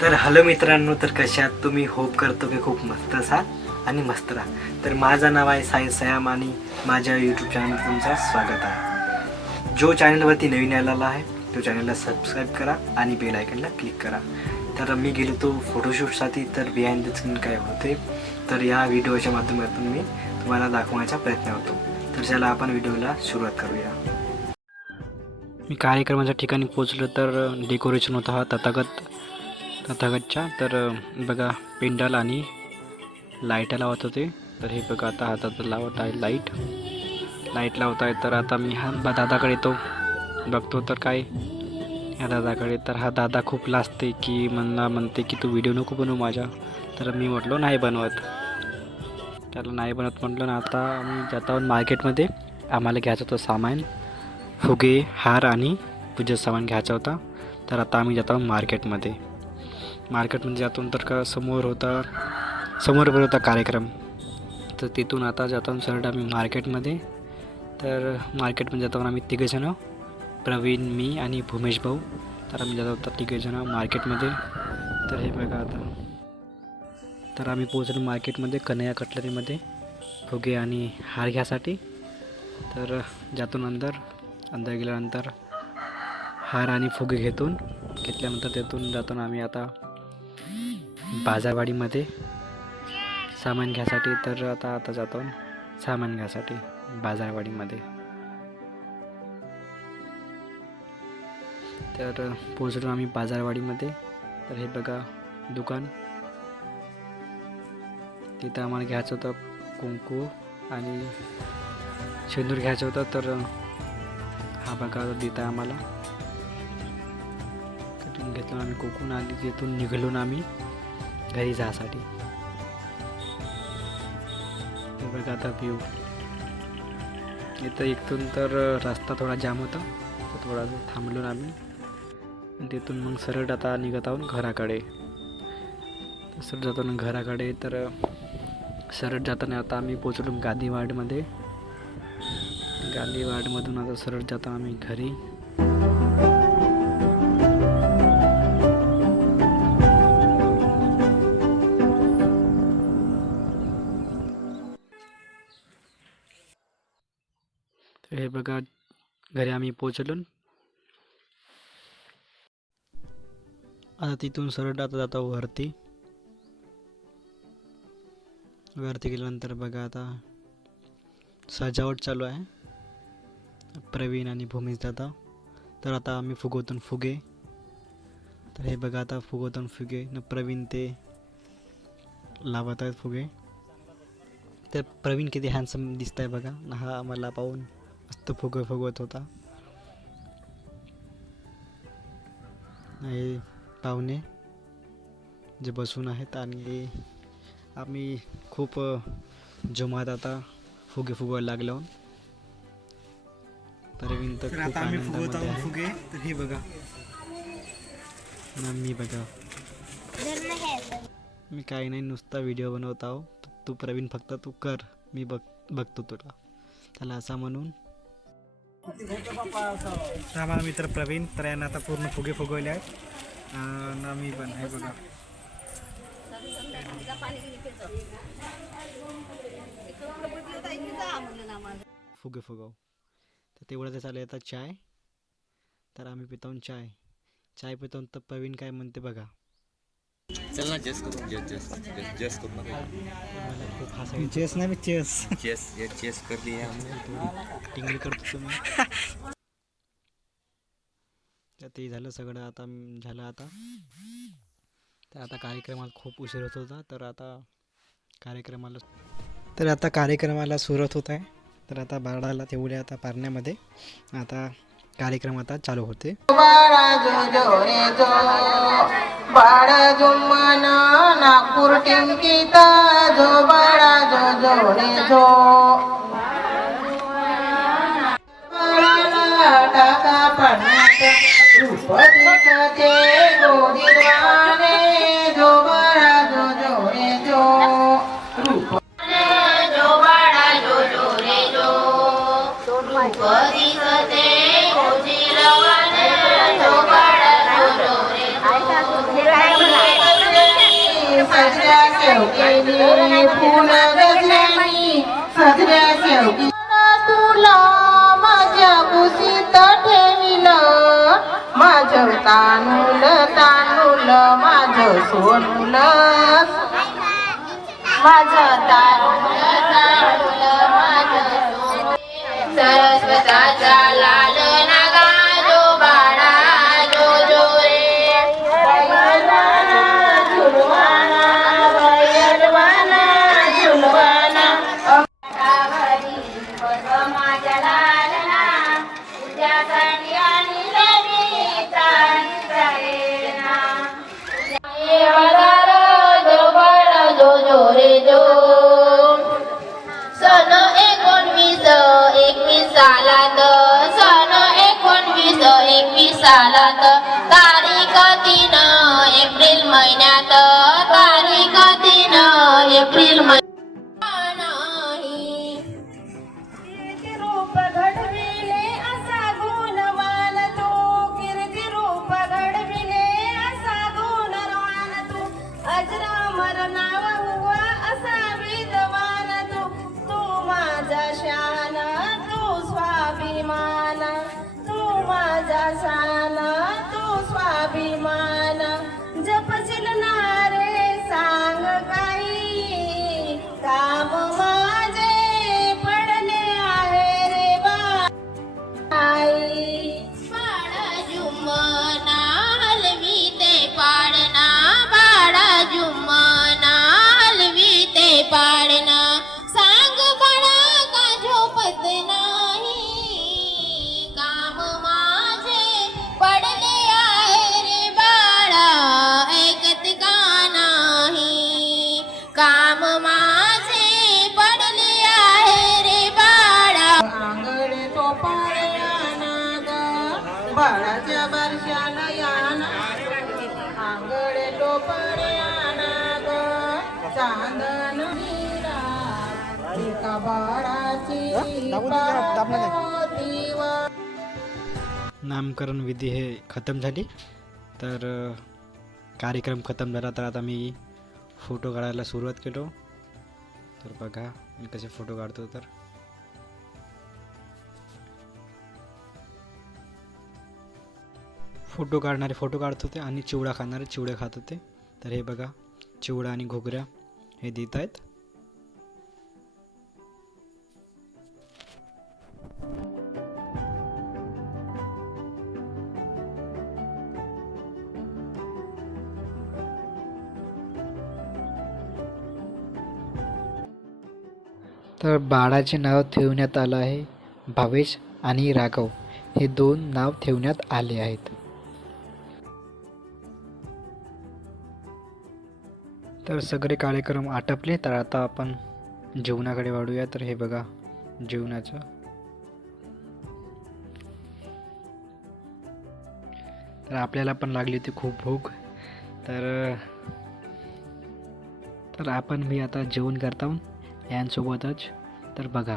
तर हॅलो मित्रांनो, तर कशात तुम्ही? होप करतो की खूप मस्त असाल आणि मस्त राहा. तर माझं नाव आहे साई सयाम आणि माझ्या यूट्यूब चॅनलवर तुमचं स्वागत आहे. जो चॅनलवरती नवीन आलेला आहे तो चॅनलला सबस्क्राईब करा आणि बेल आयकनला क्लिक करा. तर मी गेलो तो फोटोशूटसाठी, तर बिहाइंड द स्क्रीन काय होते तर या व्हिडिओच्या माध्यमातून मी तुम्हाला दाखवण्याचा प्रयत्न होतो. तर चला आपण व्हिडिओला सुरुवात करूया. मी कार्यक्रमाच्या ठिकाणी पोचलो तर डेकोरेशन होता हा तथागतच्या. तर बघा पेंडाल आणि लाईट लावत होते. तर हे बघा आता हातात लावत आहे लाईट लावत आहे. तर आता मी हा दादाकडे येतो बघतो तर काय ह्या दादाकडे. तर हा दादा खूप लाजते की म्हणते की तू व्हिडिओ नको बनवू माझ्या. तर मी म्हटलो नाही बनवत, त्याला नाही बनवत म्हटलं ना. आता आम्ही जात आहोत मार्केटमध्ये. आम्हाला घ्यायचं होतं सामान, फुगे, हार आणि पूजेचं सामान घ्यायचं होता. तर आता आम्ही जात आहोत मार्केटमध्ये जातो. तर का समोर होता कार्यक्रम. तर तिथून आता जातो सरळ आम्ही मार्केटमध्ये. तर मार्केटमध्ये जातो आम्ही तिघंजणं, प्रवीण, मी आणि भूमेश भाऊ. तर आम्ही जातो होता तिघंजणं मार्केटमध्ये. तर हे बघा आता. तर आम्ही पोहोचलो मार्केटमध्ये कन्हैया कटलरीमध्ये फुगे आणि हार घ्यासाठी. तर जातो अंदर गेल्यानंतर हार आणि फुगे घेतल्यानंतर तिथून जातो आम्ही आता बाजारवाडीमध्ये सामान घ्यायसाठी. तर आता जातो सामान घ्यायसाठी बाजारवाडीमध्ये. तर पोहोचलो आम्ही बाजारवाडीमध्ये. तर हे बघा दुकान. तिथं आम्हाला घ्यायचं होतं कुंकू आणि शेंदूर घ्यायचं होतं. तर हा बघा देत आहे आम्हाला. तिथून घेतलं आम्ही कुंकू आणि तिथून निघालो आम्ही घरी जायसाठी. हे बघा आता व्ह्यू. इथून तर रस्ता थोडा जाम होता, तर थोडा थांबलो आम्ही. तिथून मग सरळ आता निघत आहोत घराकडे. सरळ जातो ना घराकडे. तर सरळ जाताना आता आम्ही पोचलो गांधीवाडमध्ये. गांधीवाडमधून आता सरळ जातो आम्ही घरी. हे बघा घरी आम्ही पोचलो. आता तिथून सरळ आता जातो वरती गेल्यानंतर बघा आता सजावट चालू आहे, प्रवीण आणि भूमेश दादा. तर आता आम्ही फुगवतो फुगे. तर हे बघा आता फुगवतो फुगे न प्रवीण ते लावत आहेत फुगे. तर प्रवीण किती हँडसम दिसत आहे बघा. हा आम्हाला पाहून मस्त फुगवत होता. हे पाहुणे जे बसून आहेत आणि आम्ही खूप जोमात आता फुगवायला लागलो. प्रवीण तर खूप आनंदामध्ये आहे. फुगे तर हे बघा मी बघा मी काही नाही, नुसता व्हिडिओ बनवत आहो. तू प्रवीण फक्त तू कर, मी बघतो तुला. त्याला असा म्हणून आम्हाला मित्र प्रवीण तर यांना आता पूर्ण फुगे फुगवले आहेत ना. मी पण हे बघा फुगे फुगव. तर तेवढं ते चालू आता चाय. तर आम्ही पितो चाय पितो. तर प्रवीण काय म्हणते बघा. चल ना चेस करू. चेस करू ना. मला खूप हसायचं. चेस नाही, मी चेस कर लिया हमने. टिंगली करतो तुम्ही. तर ते झालं सगळं. आता झालं आता. तर आता कार्यक्रमाला खूप उशीर होत होता. तर आता कार्यक्रमाला सुरुवात होत आहे. तर आता बाळाला तेवढे आता पारण्यामध्ये आता कार्यक्रम आता चालू होते. बाळा जो जो रे जो, बाळा जो मन नागपूर टिंकिता जो, बाळा जो जो रे जो. बाळाला टाका पडण्यात रूप दिसते गोदीवाने जो, बाळा जो जो रे जो. रूप जो बाळा जो जो रे जो, रूप दिसते गोदीवाने जो, बाळा जो जो रे जो. रे फुल गजऱ्यानी सजऱ्या शेवटी तुला माझ्या कुशीत ठेविलं माझं तांदूळ तांदूळ माझं सोनूल माझं तांदूळ तांदूळ माझं सोनूल सरस्वताचा लाल नागा जो बाळा जो जो रे बैलवाना झुलवाना बैलवाना झुलवाना माझ्या लालना तुझ्यासाठी आणि जो बाळा जो जो रे जो सन 1921 सालात सन 1921 सालात तारीख 3 एप्रिल महिन्यात तारीख 3 एप्रिल महिन्यात कीर्तिरूप घडविले असा गुणवान तू कीर्तिरूप घडविले असा गुणवान तू अजरामर नाव हुआ असा विद्वान तू तू माझा शान तू स्वाभिमान तू माझा शान तू स्वाभिमान जपशील ना रे सांग काही काम माझे पडले आहे रे बाई बाळा जुम्मना हलवी ते पाडना बाळा जुम्मना हलवी ते पाडना सांग बाळा का झोपत नाही काम माझे पडले आहे रे बाळा ऐकत का नाही काम माझे पडले आहे रे बाळा आंगडे तो पाळ्याना ग बाळाच्या वर्षाला याना आंगडे तो पाळ्याना ग चांदन हिरा एका बाळाची दिवा नामकरण विधी हे खतम झाली. तर कार्यक्रम खतम झाला. तर आता मी फोटो काढायला सुरुवात केलो. तर बघा मी कसे फोटो काढतो. तर फोटो काढणारे फोटो काढत होते आणि चिवडा खाणारे चिवडे खात होते. तर हे बघा चिवडा आणि घोगऱ्या हे देत आहेत. तर बाळाचे नाव ठेवण्यात आलं आहे भावेश आणि राघव हे 2 नाव ठेवण्यात आले आहेत. तर सगळे कार्यक्रम आटपले. तर आता आपण जेवणाकडे वाढूया. तर हे बघा जेवणाचं. तर आपल्याला पण लागली होती खूप भूक. तर आपण मी आता जेवण करता यांसोबतच. तर बघा